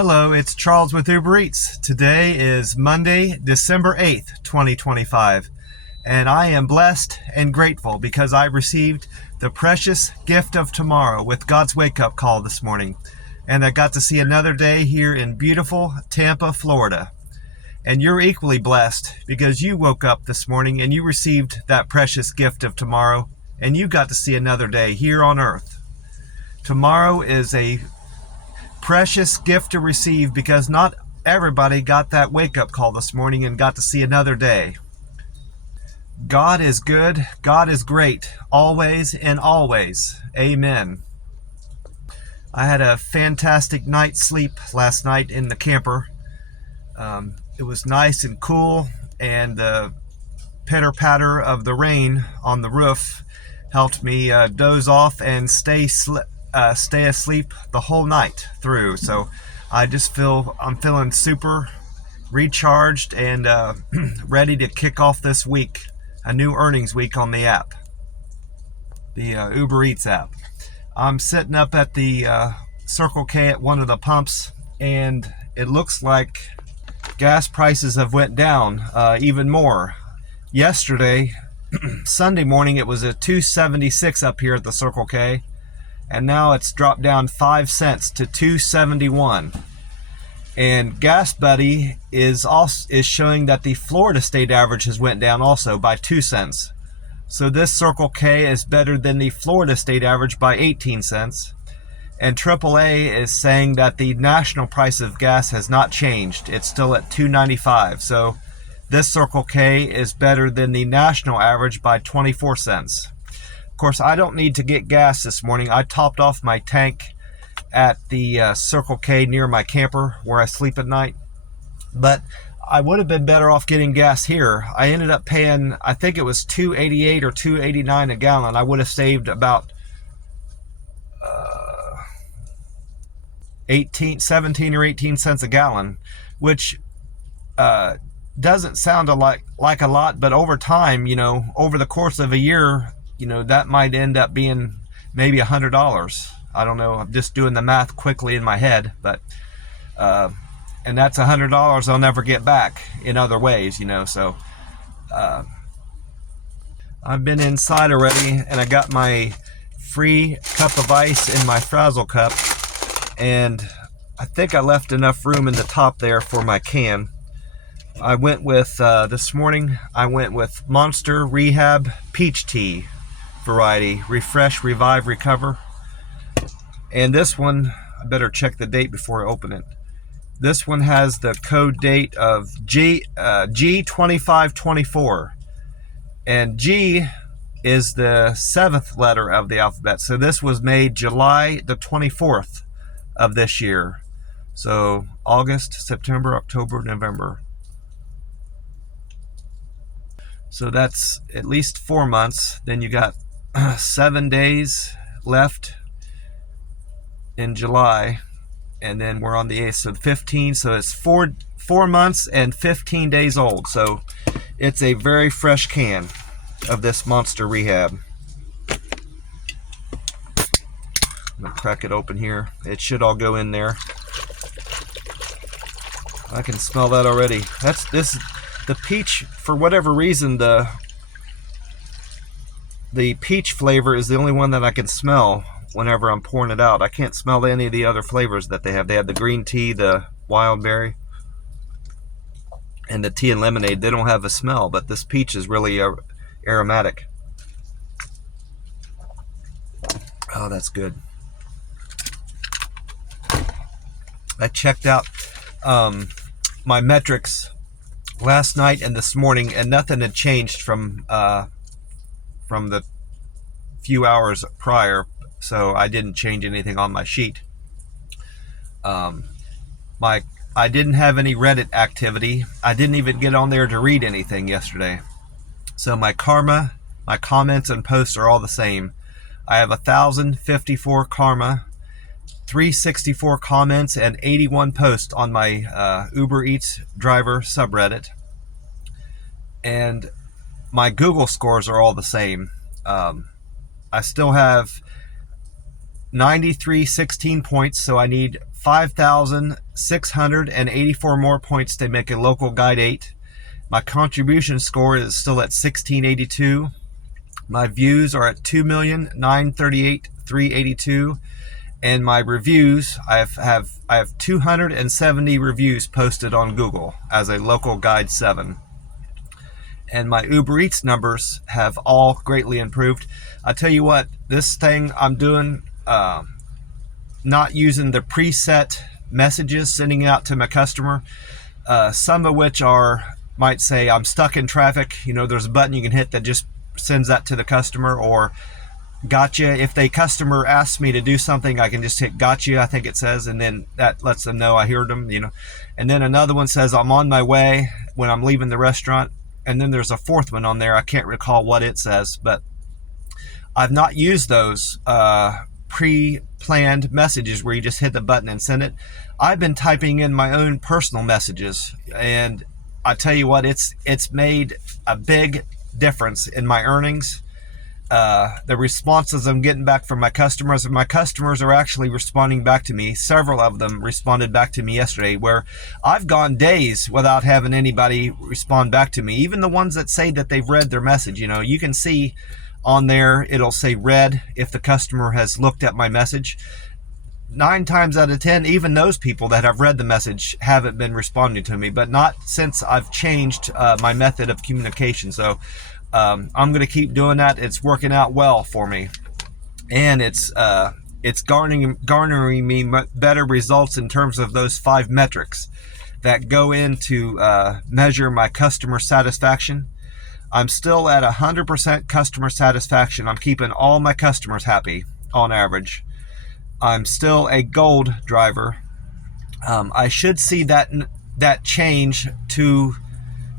Hello, it's Charles with Uber Eats. Today is Monday, December 8th, 2025, and I am blessed and grateful because I received the precious gift of tomorrow with God's wake-up call this morning, and I got to see another day here in beautiful Tampa, Florida. And you're equally blessed because you woke up this morning and you received that precious gift of tomorrow, and you got to see another day here on earth. Tomorrow is a precious gift to receive because not everybody got that wake-up call this morning and got to see another day. God is good. God is great. Always and always. Amen. I had a fantastic night's sleep last night in the camper. It was nice and cool, and the pitter-patter of the rain on the roof helped me doze off and stay asleep the whole night through. So I'm feeling super recharged and ready to kick off this week, a new earnings week on the app, the Uber Eats app. I'm sitting up at the Circle K at one of the pumps, and it looks like gas prices have went down even more. Yesterday, Sunday morning, it was at $2.76 up here at the Circle K, and now it's dropped down 5 cents to $2.71. And Gas Buddy is showing that the Florida state average has went down also by 2 cents. So this Circle K is better than the Florida state average by 18 cents. And AAA is saying that the national price of gas has not changed. It's still at $2.95. So this Circle K is better than the national average by 24 cents. Of course, I don't need to get gas this morning. I topped off my tank at the Circle K near my camper where I sleep at night. But I would have been better off getting gas here. I ended up paying, I think it was $2.88 or $2.89 a gallon. I would have saved about 17 or 18 cents a gallon, which doesn't sound like a lot, but over time, over the course of a year, that might end up being maybe $100. I don't know. I'm just doing the math quickly in my head, but and that's $100 I'll never get back in other ways, So I've been inside already, and I got my free cup of ice in my Frazzle cup, and I think I left enough room in the top there for my can. I went with this morning. I went with Monster Rehab Peach Tea variety, Refresh, Revive, Recover. And this one, I better check the date before I open it. This one has the code date of G2524. And G is the 7th letter of the alphabet. So this was made July the 24th of this year. So August, September, October, November. So that's at least 4 months. Then you got 7 days left in July, and then we're on the 8th, so 15. So it's 4 months and 15 days old. So it's a very fresh can of this Monster Rehab. I'm gonna crack it open here. It should all go in there. I can smell that already. The peach, for whatever reason, the peach flavor is the only one that I can smell whenever I'm pouring it out. I can't smell any of the other flavors that they have. They have the green tea, the wild berry, and the tea and lemonade. They don't have a smell, but this peach is really aromatic. Oh, that's good. I checked out my metrics last night and this morning, and nothing had changed from the few hours prior, so I didn't change anything on my sheet. I didn't have any Reddit activity. I didn't even get on there to read anything yesterday. So my karma, my comments and posts are all the same. I have 1,054 karma, 364 comments, and 81 posts on my Uber Eats driver subreddit. And my Google scores are all the same. I still have 93 16 points, so I need 5,684 more points to make a local guide 8. My contribution score is still at 1682. My views are at 2,938,382. And my reviews, I have 270 reviews posted on Google as a local guide 7. And my Uber Eats numbers have all greatly improved. I tell you what, this thing I'm doing, not using the preset messages sending out to my customer, some of which might say I'm stuck in traffic. There's a button you can hit that just sends that to the customer, or gotcha. If the customer asks me to do something, I can just hit gotcha, I think it says, and then that lets them know I heard them, And then another one says I'm on my way when I'm leaving the restaurant. And then there's a fourth one on there. I can't recall what it says, but I've not used those pre-planned messages where you just hit the button and send it. I've been typing in my own personal messages, and I tell you what, it's made a big difference in my earnings. The responses I'm getting back from my customers are actually responding back to me. Several of them responded back to me yesterday, where I've gone days without having anybody respond back to me. Even the ones that say that they've read their message, you can see on there, it'll say read if the customer has looked at my message. 9 times out of 10, even those people that have read the message haven't been responding to me, but not since I've changed my method of communication. So I'm going to keep doing that. It's working out well for me, and it's garnering me better results in terms of those 5 metrics that go into measure my customer satisfaction. I'm still at 100% customer satisfaction. I'm keeping all my customers happy on average. I'm still a gold driver. I should see that change to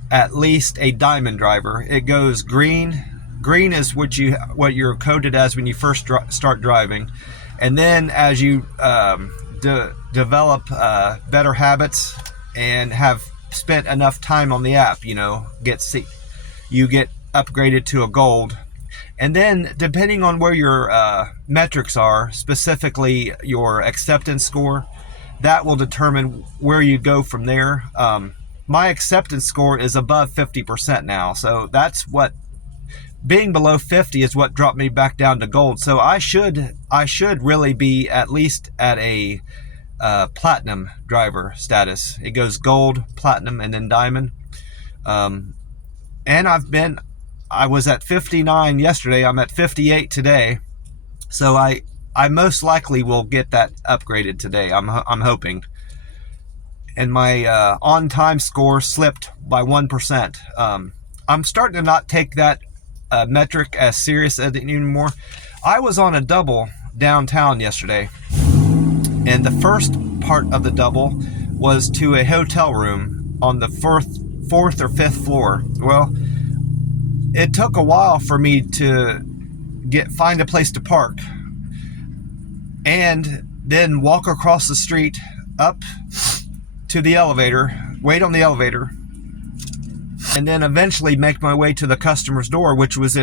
at least a diamond driver. It goes green. Green is what you're coded as when you first start driving, and then as you develop better habits and have spent enough time on the app, you get upgraded to a gold. And then depending on where your metrics are, specifically your acceptance score, that will determine where you go from there. My acceptance score is above 50% now. So that's what, being below 50 is what dropped me back down to gold. So I should really be at least at a platinum driver status. It goes gold, platinum, and then diamond. And I was at 59 yesterday. I'm at 58 today. So I most likely will get that upgraded today. I'm hoping. And my on-time score slipped by 1%. I'm starting to not take that metric as serious anymore. I was on a double downtown yesterday, and the first part of the double was to a hotel room on the fourth or fifth floor. Well, it took a while for me to find a place to park and then walk across the street up to the elevator, wait on the elevator, and then eventually make my way to the customer's door, which was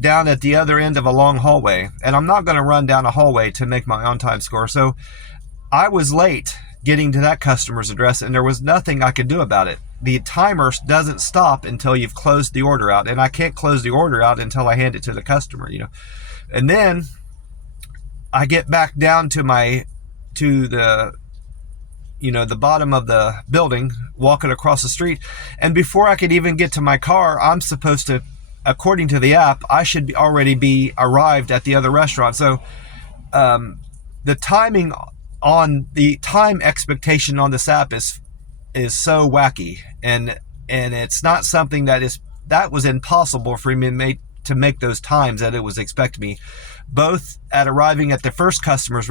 down at the other end of a long hallway. And I'm not going to run down a hallway to make my on-time score. So I was late getting to that customer's address, and there was nothing I could do about it. The timer doesn't stop until you've closed the order out, and I can't close the order out until I hand it to the customer, And then I get back down to the bottom of the building, walking across the street, and before I could even get to my car, I'm supposed to, according to the app, I should already be arrived at the other restaurant. So the timing on the time expectation on this app is so wacky, and it's not something that was impossible for me to make those times that it was expected me, both at arriving at the first customer's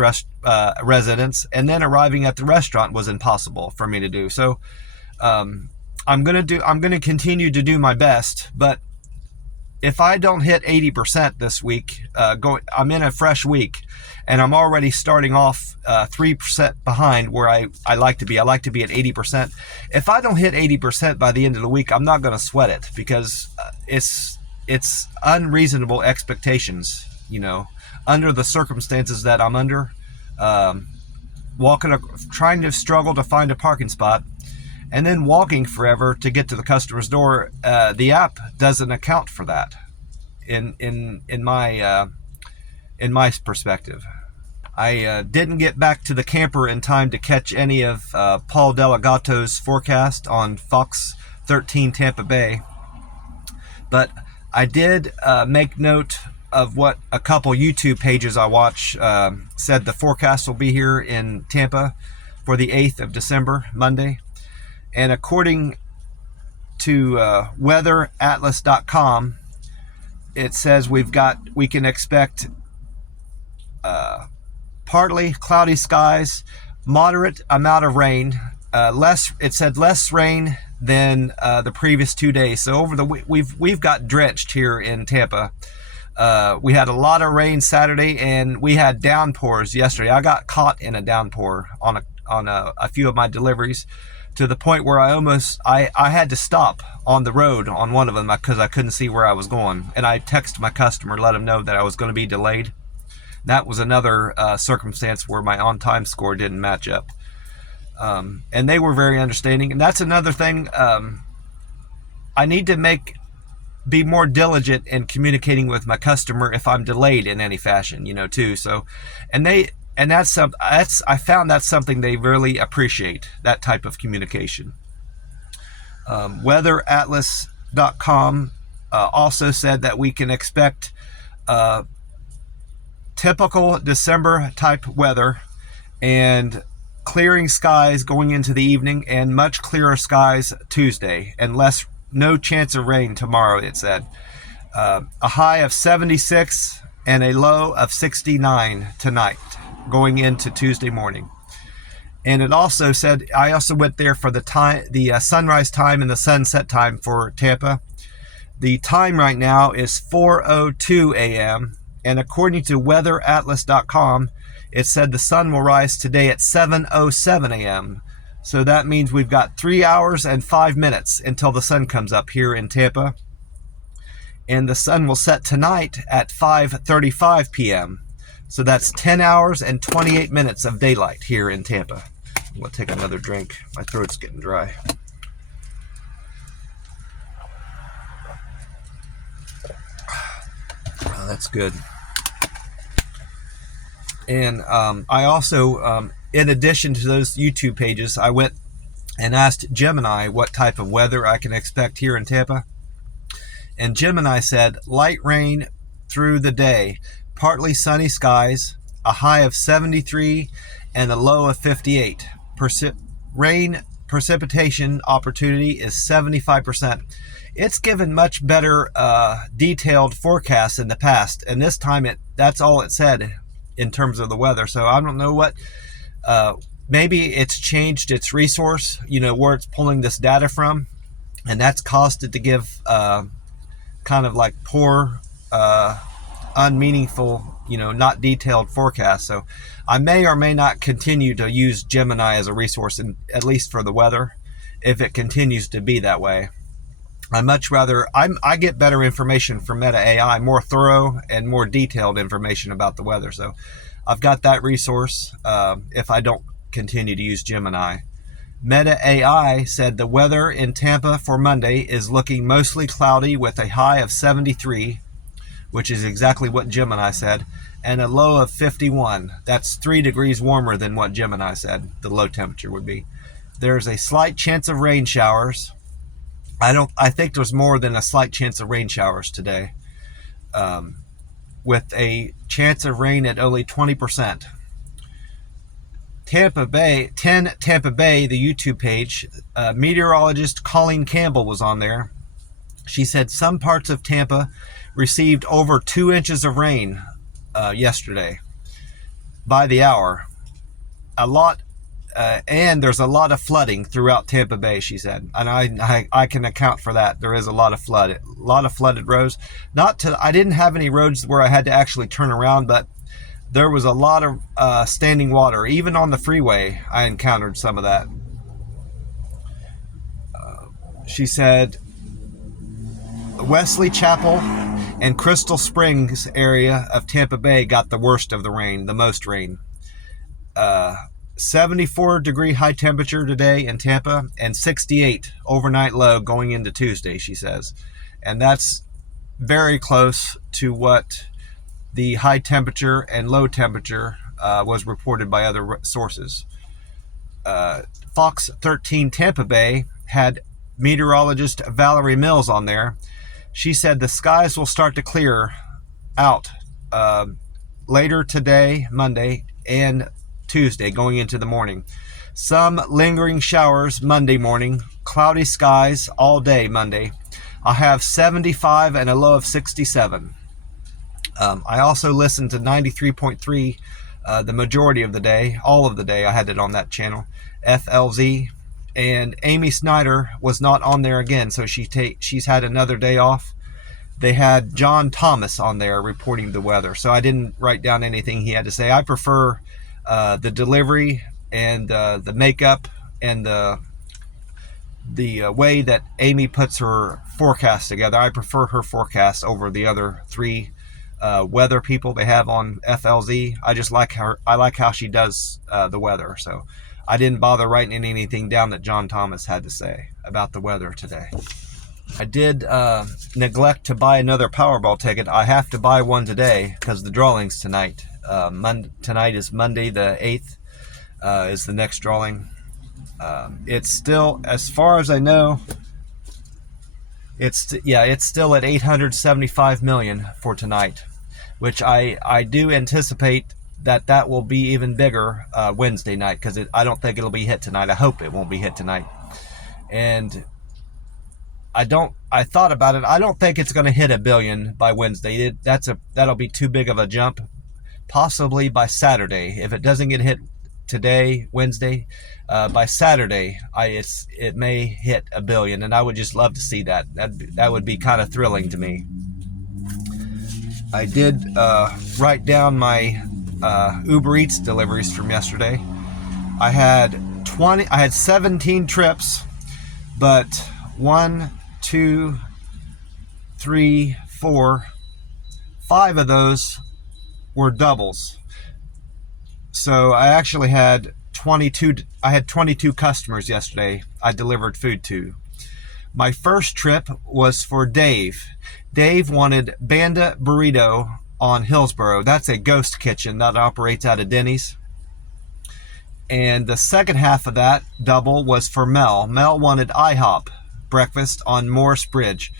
residence and then arriving at the restaurant was impossible for me to do. So I'm going to continue to do my best, but if I don't hit 80% this week, I'm in a fresh week, and I'm already starting off 3% behind where I like to be. I like to be at 80%. If I don't hit 80% by the end of the week, I'm not going to sweat it, because it's unreasonable expectations, under the circumstances that I'm under. trying to struggle to find a parking spot, and then walking forever to get to the customer's door. The app doesn't account for that in my perspective. I didn't get back to the camper in time to catch any of Paul Delegato's forecast on Fox 13 Tampa Bay, but I did make note of what a couple YouTube pages I watch said the forecast will be here in Tampa for the 8th of December, Monday. And according to weatheratlas.com, it says we can expect partly cloudy skies, moderate amount of rain, it said less rain than the previous 2 days. So over the we've got drenched here in Tampa. We had a lot of rain Saturday, and we had downpours yesterday. I got caught in a downpour on a few of my deliveries, to the point where I had to stop on the road on one of them because I couldn't see where I was going. And I texted my customer, let him know that I was going to be delayed. That was another circumstance where my on-time score didn't match up. And they were very understanding. And that's another thing. I need to be more diligent in communicating with my customer if I'm delayed in any fashion, too. So, I found that's something they really appreciate, that type of communication. Weatheratlas.com also said that we can expect typical December type weather and clearing skies going into the evening, and much clearer skies Tuesday, and no chance of rain tomorrow, it said. A high of 76 and a low of 69 tonight going into Tuesday morning. And it also said, I also went there for the sunrise time and the sunset time for Tampa. The time right now is 4:02 a.m. And according to weatheratlas.com, it said the sun will rise today at 7:07 a.m. So that means we've got 3 hours and 5 minutes until the sun comes up here in Tampa. And the sun will set tonight at 5:35 p.m. So that's 10 hours and 28 minutes of daylight here in Tampa. I'm going to take another drink. My throat's getting dry. Oh, that's good. And I also, in addition to those YouTube pages, I went and asked Gemini what type of weather I can expect here in Tampa. And Gemini said light rain through the day, partly sunny skies, a high of 73 and a low of 58. Rain precipitation opportunity is 75%. It's given much better detailed forecasts in the past, and this time that's all it said in terms of the weather. So I don't know what, maybe it's changed its resource, where it's pulling this data from, and that's caused it to give kind of like poor, unmeaningful, not detailed forecasts. So I may or may not continue to use Gemini as a resource, at least for the weather, if it continues to be that way. I get better information from Meta AI, more thorough and more detailed information about the weather. So I've got that resource if I don't continue to use Gemini. Meta AI said the weather in Tampa for Monday is looking mostly cloudy with a high of 73, which is exactly what Gemini said, and a low of 51. That's 3 degrees warmer than what Gemini said the low temperature would be. There's a slight chance of rain showers. I think there's more than a slight chance of rain showers today, with a chance of rain at only 20%. Tampa Bay, the YouTube page, meteorologist Colleen Campbell was on there. She said some parts of Tampa received over 2 inches of rain yesterday by the hour. A lot. And there's a lot of flooding throughout Tampa Bay, she said, and I can account for that. There is a lot of flooded roads. I didn't have any roads where I had to actually turn around, but there was a lot of standing water. Even on the freeway, I encountered some of that. She said Wesley Chapel and Crystal Springs area of Tampa Bay got the worst of the rain, the most rain. 74-degree high temperature today in Tampa and 68 overnight low going into Tuesday, she says. And that's very close to what the high temperature and low temperature was reported by other sources. Fox 13 Tampa Bay had meteorologist Valerie Mills on there. She said the skies will start to clear out later today, Monday, and Tuesday going into the morning. Some lingering showers Monday morning, cloudy skies all day Monday. I have 75 and a low of 67. I also listened to 93.3 the majority of the day, all of the day. I had it on that channel, FLZ, and Amy Snyder was not on there again, so she's had another day off. They had John Thomas on there reporting the weather, so I didn't write down anything he had to say. I prefer the delivery and the makeup and the way that Amy puts her forecast together. I prefer her forecast over the other three weather people they have on FLZ. I just like her. I like how she does the weather. So I didn't bother writing anything down that John Thomas had to say about the weather today. I did neglect to buy another Powerball ticket. I have to buy one today because the drawing's tonight. Tonight is Monday the 8th is the next drawing. It's still, as far as I know, it's still at 875 million for tonight, which I do anticipate that will be even bigger Wednesday night, because I don't think it'll be hit tonight. I hope it won't be hit tonight. And I thought about it. I don't think it's going to hit $1 billion by Wednesday. That'll be too big of a jump. Possibly by Saturday. If it doesn't get hit today, Wednesday, by Saturday, it may hit $1 billion, and I would just love to see that. That would be kind of thrilling to me. I did write down my Uber Eats deliveries from yesterday. I had 17 trips, but 1, 2, 3, 4, 5 of those were doubles. So I actually had 22 customers yesterday I delivered food to. My first trip was for Dave. Dave wanted Banda Burrito on Hillsborough. That's a ghost kitchen that operates out of Denny's. And the second half of that double was for Mel. Mel wanted IHOP breakfast on Morris Bridge.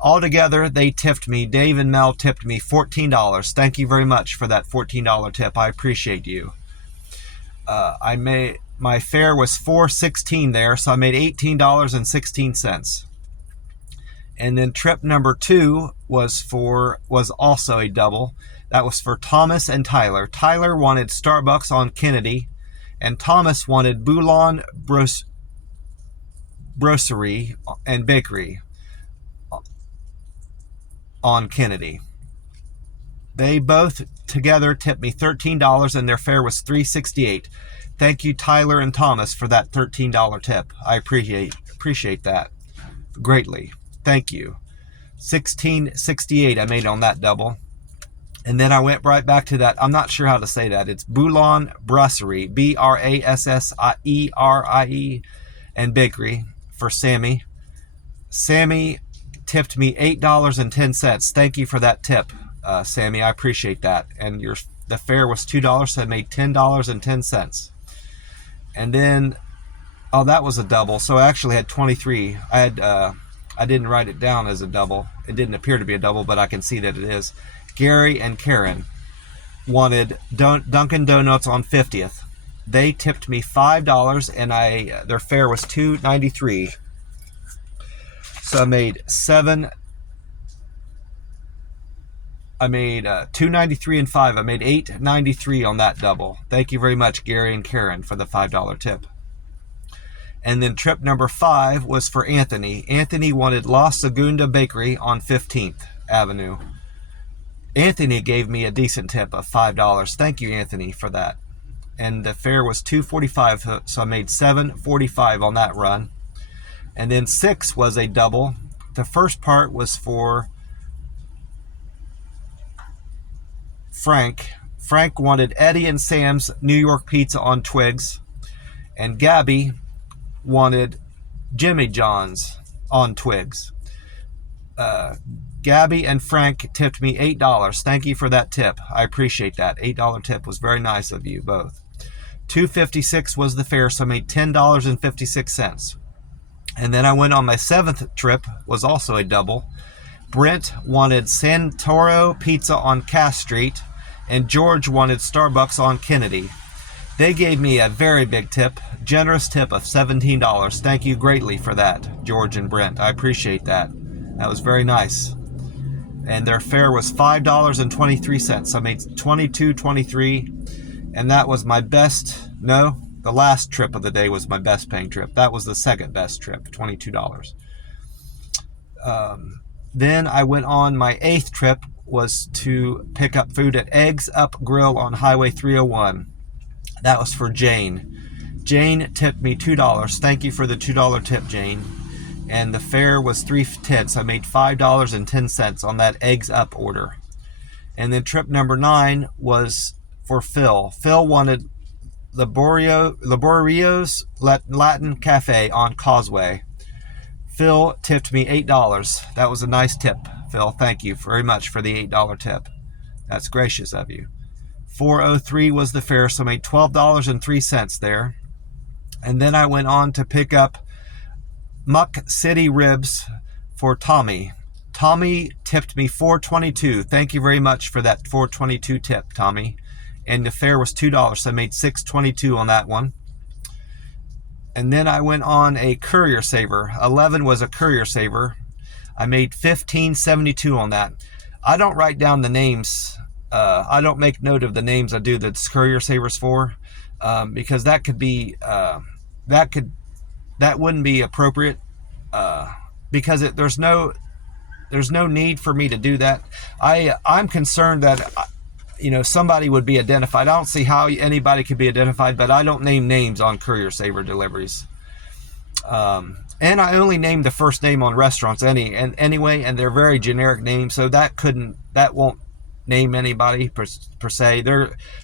Altogether, they tipped me, Dave and Mel tipped me $14. Thank you very much for that $14 tip. I appreciate you. My fare was $4.16 there, so I made $18.16. And then trip number 2 was also a double. That was for Thomas and Tyler. Tyler wanted Starbucks on Kennedy, and Thomas wanted Boulon Brasserie and Bakery on Kennedy. They both together tipped me $13, and their fare was $3.68. Thank you, Tyler and Thomas, for that $13 tip. I appreciate that greatly. Thank you. $16.68 I made on that double. And then I went right back to that. I'm not sure how to say that. It's Boulon Brasserie, Brasserie, and Bakery for Sammy. Sammy tipped me $8.10. Thank you for that tip, Sammy. I appreciate that. And the fare was $2, so I made $10.10. And then, that was a double. So I actually had 23. I didn't write it down as a double. It didn't appear to be a double, but I can see that it is. Gary and Karen wanted Dunkin' Donuts on 50th. They tipped me $5, and their fare was $2.93. So I made $2.93 and $5. I made $8.93 on that double. Thank you very much, Gary and Karen, for the $5 tip. And then trip number 5 was for Anthony. Anthony wanted La Segunda Bakery on 15th Avenue. Anthony gave me a decent tip of $5. Thank you, Anthony, for that. And the fare was $2.45, so I made $7.45 on that run. And then 6 was a double. The first part was for Frank Frank wanted Eddie and Sam's New York pizza on twigs. And Gabby wanted Jimmy John's on twigs. Gabby and Frank tipped me $8. Thank you for that tip. I appreciate that. $8 tip was very nice of you both. $2.56 was the fare, so I made $10.56. And then I went on my 7th trip, was also a double. Brent wanted Santoro Pizza on Cass Street, and George wanted Starbucks on Kennedy. They gave me a very big tip, generous tip of $17. Thank you greatly for that, George and Brent. I appreciate that. That was very nice. And their fare was $5.23. I made $22.23, and that was my best. No, the last trip of the day was my best paying trip. That was the second best trip, $22. Then I went on my 8th trip, was to pick up food at Eggs Up Grill on Highway 301. That was for Jane. Jane tipped me $2. Thank you for the $2 tip, Jane. And the fare was $3.10. So I made $5.10 on that Eggs Up order. And then trip number 9 was for Phil. Phil wanted Laborio's Latin Cafe on Causeway. Phil tipped me $8. That was a nice tip, Phil. Thank you very much for the $8 tip. That's gracious of you. $4.03 was the fare, so I made $12.03 there. And then I went on to pick up Muck City Ribs for Tommy. Tommy tipped me $4.22. Thank you very much for that $4.22 tip, Tommy. And the fare was $2, so I made $6.22 on that one. And then I went on a Courier Saver. 11 was a Courier Saver. I made $15.72 on that. I don't write down the names. I don't make note of the names I do the Courier Savers for, because that could be that wouldn't be appropriate, because there's no need for me to do that. I'm concerned that somebody would be identified. I don't see how anybody could be identified, but I don't name names on Courier Saver deliveries. And I only name the first name on restaurants anyway, and they're very generic names, so that won't name anybody per se.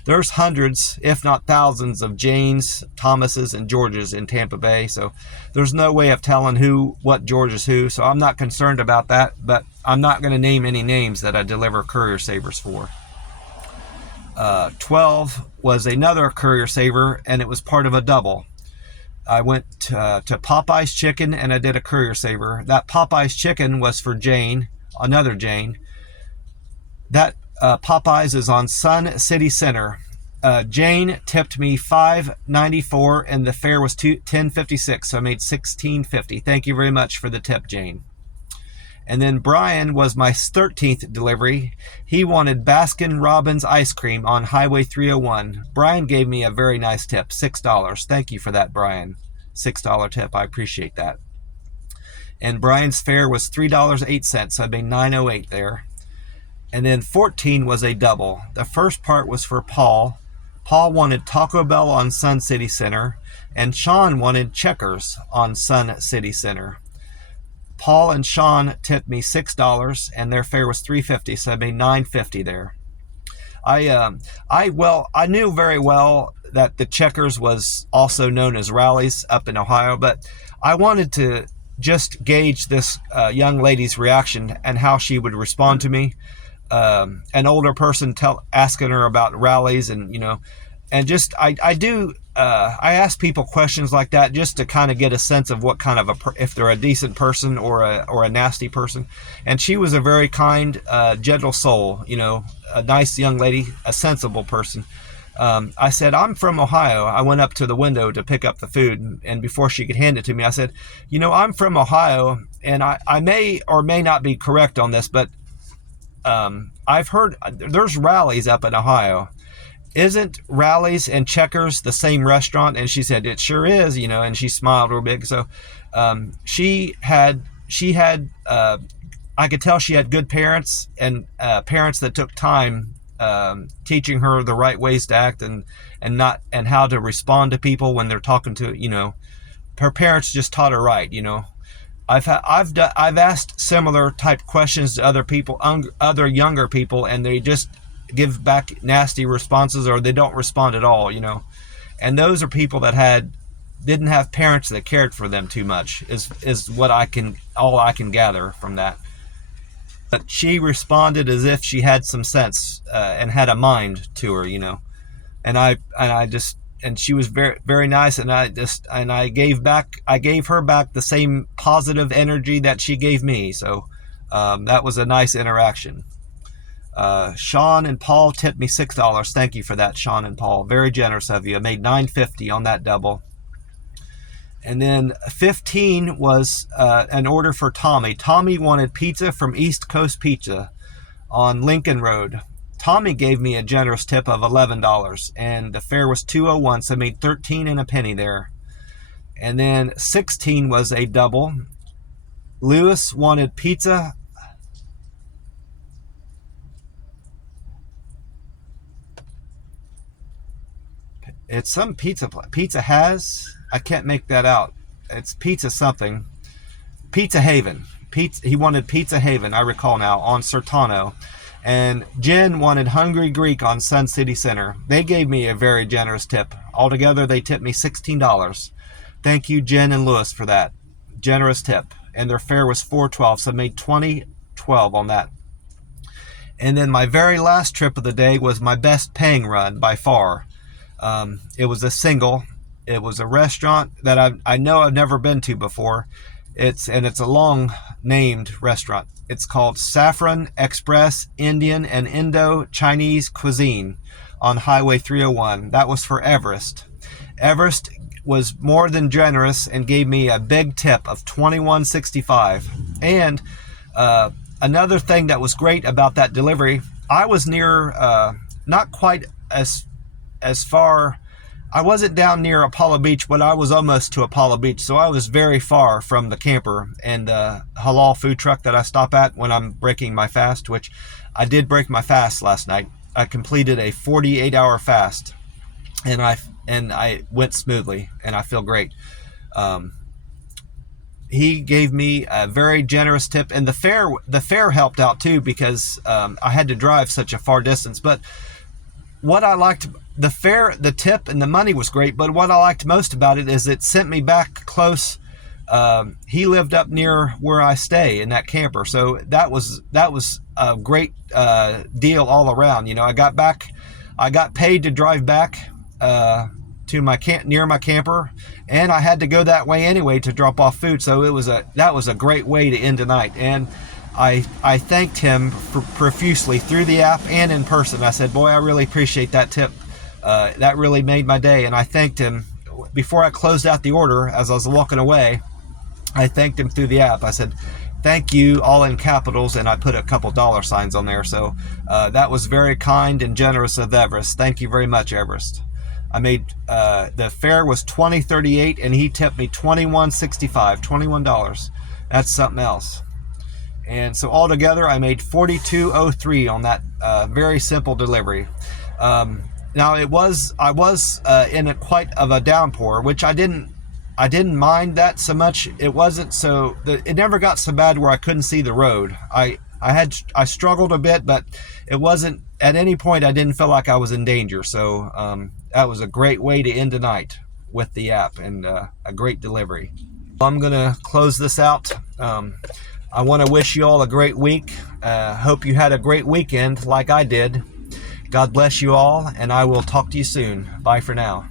There's hundreds, if not thousands, of Janes, Thomases, and Georges in Tampa Bay, so there's no way of telling what George is who, so I'm not concerned about that, but I'm not going to name any names that I deliver Courier Savers for. 12 was another Courier Saver, and it was part of a double. I went to Popeye's Chicken, and I did a Courier Saver. That Popeye's Chicken was for Jane, another Jane. That Popeye's is on Sun City Center. Jane tipped me $5.94, and the fare was $10.56, so I made $16.50. Thank you very much for the tip, Jane. And then Brian was my 13th delivery. He wanted Baskin Robbins ice cream on Highway 301. Brian gave me a very nice tip, $6. Thank you for that, Brian. $6 tip. I appreciate that. And Brian's fare was $3.08, so I made $9.08 there. And then 14 was a double. The first part was for Paul. Paul wanted Taco Bell on Sun City Center, and Sean wanted Checkers on Sun City Center. Paul and Sean tipped me $6, and their fare was $3.50, so I made $9.50 there. I knew very well that the Checkers was also known as Rallies up in Ohio, but I wanted to just gauge this young lady's reaction and how she would respond to me. An older person asking her about Rallies, and and just I ask people questions like that just to kind of get a sense of what kind of if they're a decent person or a nasty person. And she was a very kind, gentle soul, a nice young lady, a sensible person. I said, I'm from Ohio. I went up to the window to pick up the food, and before she could hand it to me, I said, I'm from Ohio, and I may or may not be correct on this, but I've heard there's Rallies up in Ohio. Isn't Rallies and Checkers the same restaurant? And she said, it sure is, and she smiled real big. So she had I could tell she had good parents, and parents that took time teaching her the right ways to act and how to respond to people when they're talking to, her parents just taught her right, I've asked similar type questions to other people, other younger people, and they just give back nasty responses, or they don't respond at all, and those are people that didn't have parents that cared for them too much, is what all I can gather from that. But she responded as if she had some sense, and had a mind to her, and she was very, very nice, and I gave her back the same positive energy that she gave me. So that was a nice interaction. Sean and Paul tipped me $6. Thank you for that, Sean and Paul. Very generous of you. I made $9.50 on that double. And then 15 was an order for Tommy. Tommy wanted pizza from East Coast Pizza on Lincoln Road. Tommy gave me a generous tip of $11, and the fare was $2.01, so I made 13 and a penny there. And then 16 was a double. Lewis wanted pizza. It's some pizza place. Pizza has. I can't make that out. It's pizza something. Pizza Haven. He wanted Pizza Haven, I recall now, on Sertano. And Jen wanted Hungry Greek on Sun City Center. They gave me a very generous tip. Altogether, they tipped me $16. Thank you, Jen and Lewis, for that generous tip. And their fare was $4.12, so I made $20.12 on that. And then my very last trip of the day was my best paying run by far. It was a single. It was a restaurant that I know I've never been to before. It's a long named restaurant. It's called Saffron Express Indian and Indo-Chinese Cuisine on Highway 301. That was for Everest. Everest was more than generous and gave me a big tip of $21.65. And another thing that was great about that delivery, I was near, not quite as far. I wasn't down near Apollo Beach, but I was almost to Apollo Beach, so I was very far from the camper and the halal food truck that I stop at when I'm breaking my fast, which I did break my fast last night. I completed a 48-hour fast, and I went smoothly, and I feel great. He gave me a very generous tip, and the fare helped out too, because I had to drive such a far distance. But what I liked, the fare, the tip, and the money was great, but what I liked most about it is it sent me back close. He lived up near where I stay in that camper, so that was a great deal all around. I got paid to drive back to near my camper, and I had to go that way anyway to drop off food. So that was a great way to end the night. And I thanked him profusely through the app and in person. I said, boy, I really appreciate that tip. That really made my day. And I thanked him before I closed out the order. As I was walking away, I thanked him through the app. I said, thank you, all in capitals, and I put a couple dollar signs on there. So that was very kind and generous of Everest. Thank you very much, Everest. I made, the fare was $20.38, and he tipped me $21.65, $21. That's something else. And so altogether, I made $42.03 on that very simple delivery. Now I was in quite of a downpour, which I didn't mind that so much. It wasn't so, it never got so bad where I couldn't see the road. I struggled a bit, but it wasn't, at any point I didn't feel like I was in danger. So that was a great way to end the night with the app, and a great delivery. I'm gonna close this out. I want to wish you all a great week. Hope you had a great weekend like I did. God bless you all, and I will talk to you soon. Bye for now.